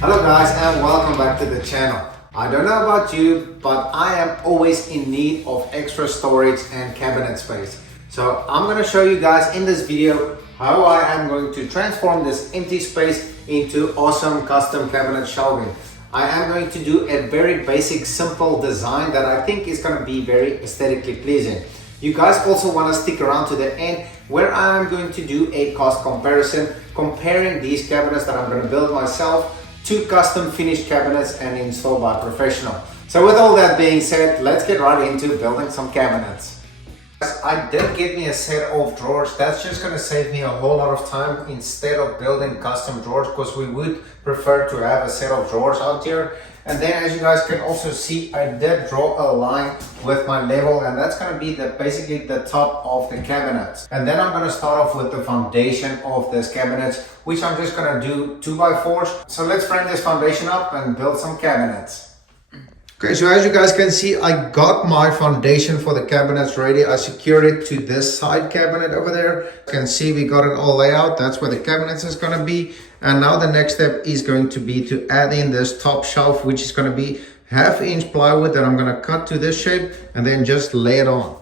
Hello guys and welcome back to the channel. I don't know about you, but I am always in need of extra storage and cabinet space. So I'm going to show you guys in this video how I am going to transform this empty space into awesome custom cabinet shelving. I am going to do a very basic, simple design that I think is going to be very aesthetically pleasing. You guys also want to stick around to the end where I am going to do a cost comparison, comparing these cabinets that I'm going to build myself to custom finished cabinets and installed by professional. So with all that being said, let's get right into building some cabinets. I did get me a set of drawers. That's just going to save me a whole lot of time instead of building custom drawers, because we would prefer to have a set of drawers out here. And then as you guys can also see, I did draw a line with my level, and that's going to be basically the top of the cabinets. And then I'm going to start off with the foundation of this cabinet, which I'm just going to do 2x4s. So let's frame this foundation up and build some cabinets. Okay, so as you guys can see, I got my foundation for the cabinets ready. I secured it to this side cabinet over there. You can see we got it all laid out. That's where the cabinets is going to be. And now the next step is going to be to add in this top shelf, which is going to be 1/2 inch plywood that I'm going to cut to this shape and then just lay it on.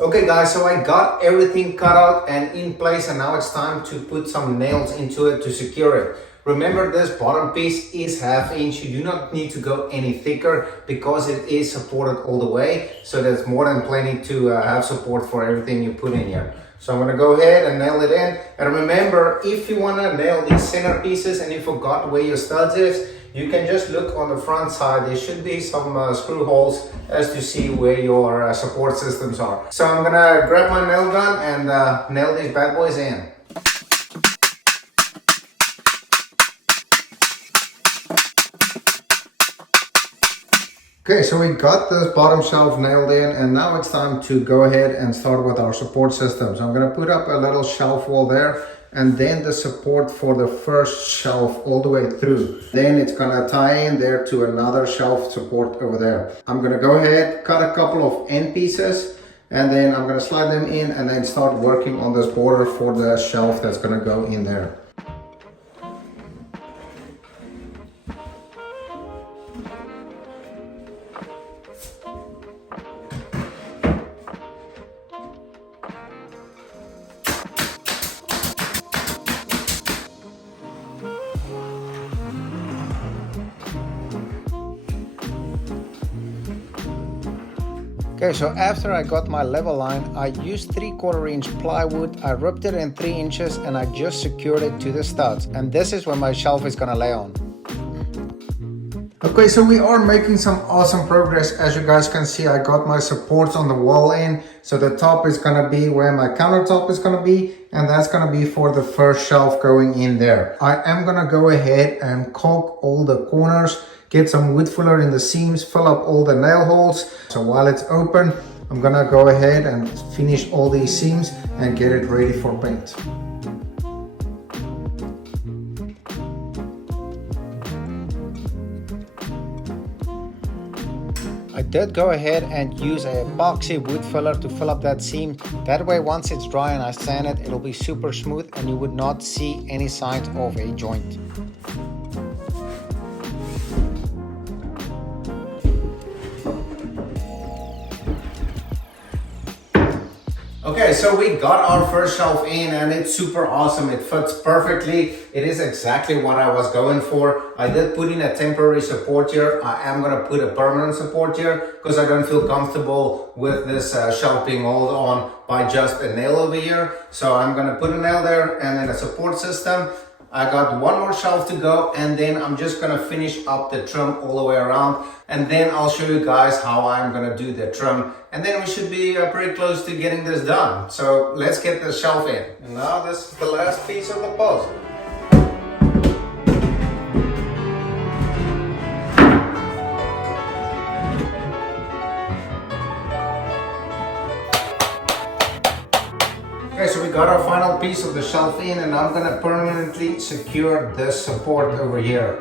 Okay guys, so I got everything cut out and in place, and now it's time to put some nails into it to secure it. Remember, this bottom piece is 1/2 inch. You do not need to go any thicker because it is supported all the way. So there's more than plenty to have support for everything you put in here. So I'm going to go ahead and nail it in. And remember, if you want to nail these center pieces and you forgot where your studs is, you can just look on the front side. There should be some screw holes as to see where your support systems are. So I'm going to grab my nail gun and nail these bad boys in. Okay, so we got this bottom shelf nailed in, and now it's time to go ahead and start with our support systems. I'm going to put up a little shelf wall there, and then the support for the first shelf all the way through. Then it's going to tie in there to another shelf support over there. I'm going to go ahead, cut a couple of end pieces, and then I'm going to slide them in and then start working on this border for the shelf that's going to go in there. Okay, so after I got my level line, I used 3/4 inch plywood. I ripped it in 3 inches and I just secured it to the studs. And this is where my shelf is gonna lay on. Okay, so we are making some awesome progress. As you guys can see, I got my supports on the wall in. So the top is gonna be where my countertop is gonna be, and that's gonna be for the first shelf going in there. I am gonna go ahead and caulk all the corners, get some wood filler in the seams, fill up all the nail holes. So while it's open, I'm gonna go ahead and finish all these seams and get it ready for paint. I did go ahead and use a epoxy wood filler to fill up that seam. That way, once it's dry and I sand it, it'll be super smooth and you would not see any signs of a joint. Okay, so we got our first shelf in and it's super awesome. It fits perfectly. It is exactly what I was going for. I did put in a temporary support here. I am going to put a permanent support here because I don't feel comfortable with this shelf being held on by just a nail over here. So I'm going to put a nail there and then a support system. I got one more shelf to go, and then I'm just gonna finish up the trim all the way around, and then I'll show you guys how I'm gonna do the trim, and then we should be pretty close to getting this done. So let's get the shelf in. And now this is the last piece of the puzzle. Okay, so we got our final piece of the shelf in, and I'm gonna permanently secure this support over here.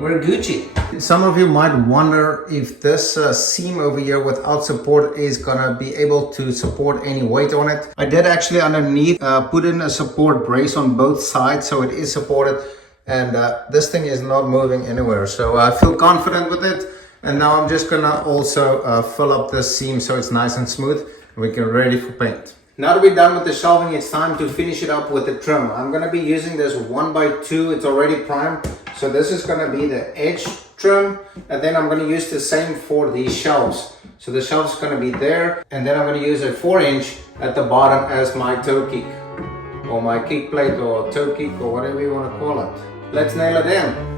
we're Gucci. Some of you might wonder if this seam over here without support is gonna be able to support any weight on it. I did actually underneath put in a support brace on both sides, so it is supported, and this thing is not moving anywhere. So I feel confident with it. And now I'm just gonna also fill up this seam so it's nice and smooth and we can ready for paint. Now that we're done with the shelving, it's time to finish it up with the trim. I'm gonna be using this 1x2, it's already primed. So this is gonna be the edge trim, and then I'm gonna use the same for the shelves. So the shelves is gonna be there, and then I'm gonna use a 4" at the bottom as my toe kick, or my kick plate, or toe kick, or whatever you wanna call it. Let's nail it in.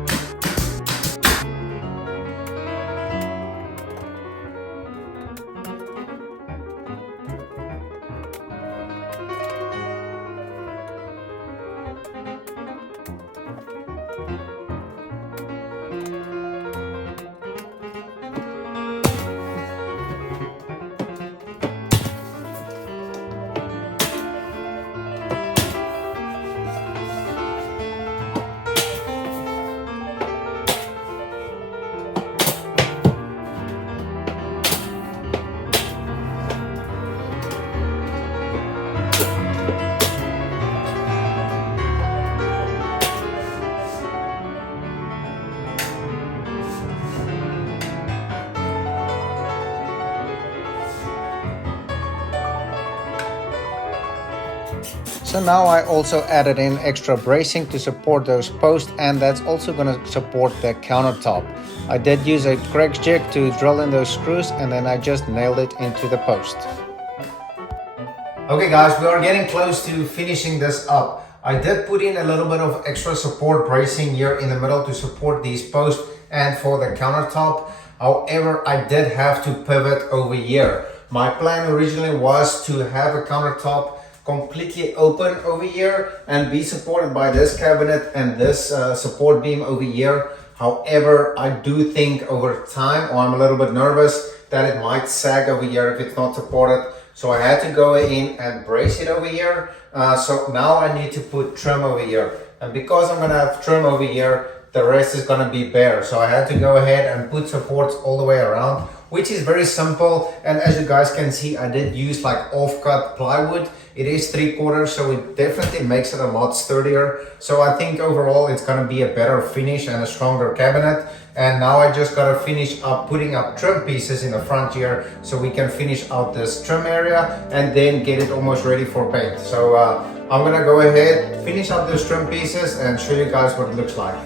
So now I also added in extra bracing to support those posts, and that's also going to support the countertop. I did use a Craig's jig to drill in those screws, and then I just nailed it into the post. Okay guys, we are getting close to finishing this up. I did put in a little bit of extra support bracing here in the middle to support these posts and for the countertop. However, I did have to pivot over here. My plan originally was to have a countertop completely open over here and be supported by this cabinet and this support beam over here. However, I do think over time, or I'm a little bit nervous that it might sag over here if it's not supported. So I had to go in and brace it over here. So now I need to put trim over here. And because I'm gonna have trim over here, the rest is gonna be bare. So I had to go ahead and put supports all the way around, which is very simple. And as you guys can see, I did use like off-cut plywood. It is 3/4, so it definitely makes it a lot sturdier. So I think overall it's gonna be a better finish and a stronger cabinet. And now I just gotta finish up putting up trim pieces in the front here so we can finish out this trim area and then get it almost ready for paint. So I'm gonna go ahead, finish up those trim pieces and show you guys what it looks like.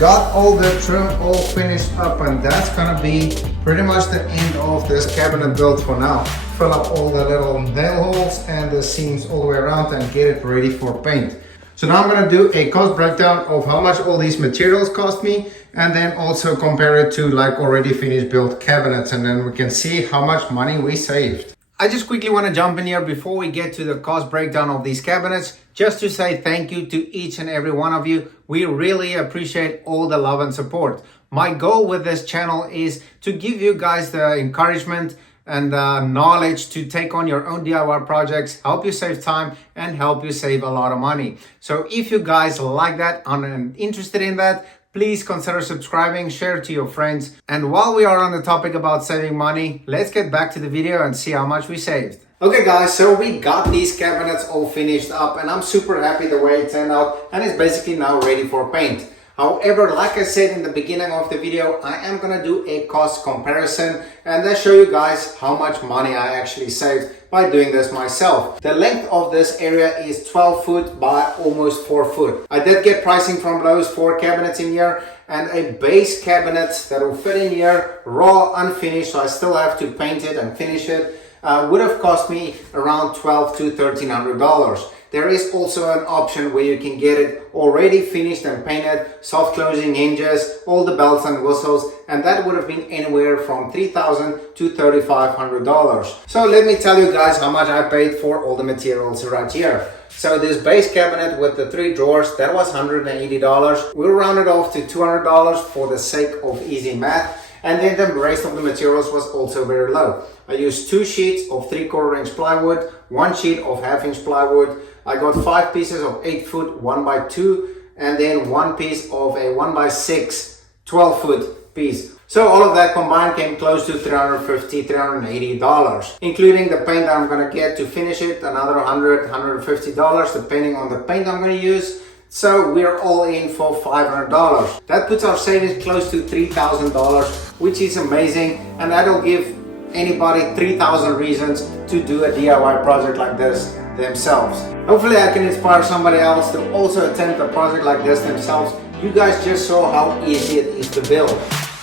Got all the trim all finished up, and that's gonna be pretty much the end of this cabinet build for now. Fill up all the little nail holes and the seams all the way around and get it ready for paint. So now I'm gonna do a cost breakdown of how much all these materials cost me, and then also compare it to like already finished built cabinets, and then we can see how much money we saved. I just quickly want to jump in here before we get to the cost breakdown of these cabinets, just to say thank you to each and every one of you. We really appreciate all the love and support. My goal with this channel is to give you guys the encouragement and knowledge to take on your own DIY projects, help you save time and help you save a lot of money. So if you guys like that and are interested in that, please consider subscribing, share it to your friends. And while we are on the topic about saving money, let's get back to the video and see how much we saved. Okay guys, so we got these cabinets all finished up and I'm super happy the way it turned out, and it's basically now ready for paint. However, like I said in the beginning of the video, I am gonna do a cost comparison and then show you guys how much money I actually saved by doing this myself. The length of this area is 12 foot by almost 4 foot. I did get pricing from Lowe's for cabinets in here, and a base cabinet that will fit in here, raw, unfinished, so I still have to paint it and finish it, would have cost me around $1,200 to $1,300. there is also an option where you can get it already finished and painted, soft closing hinges, all the bells and whistles, and that would have been anywhere from $3,000 to $3,500. So let me tell you guys how much I paid for all the materials right here. So this base cabinet with the 3 drawers, that was $180. We'll round it off to $200 for the sake of easy math. And then the rest of the materials was also very low. I used 2 sheets of 3/4 inch plywood, 1 sheet of 1/2 inch plywood. I got 5 pieces of 8 foot 1x2, and then 1 piece of a 1x6 12-foot piece. So all of that combined came close to $350, $380, including the paint that I'm gonna get to finish it, another $100, $150, depending on the paint I'm gonna use. So we're all in for $500. That puts our savings close to $3,000, which is amazing, and that'll give anybody 3,000 reasons to do a DIY project like this themselves. Hopefully I can inspire somebody else to also attempt a project like this themselves. You guys just saw how easy it is to build.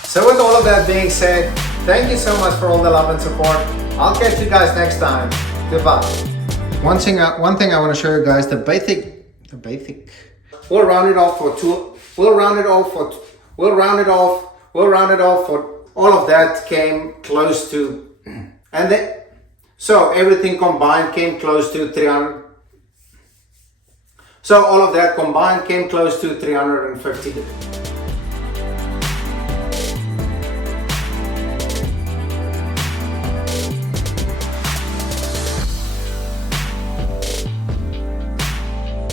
So with all of that being said, thank you so much for all the love and support. I'll catch you guys next time. Goodbye. One thing I want to show you guys, the basic. We'll round it off for all of that came close to, and then, so everything combined came close to 300. So all of that combined came close to 350.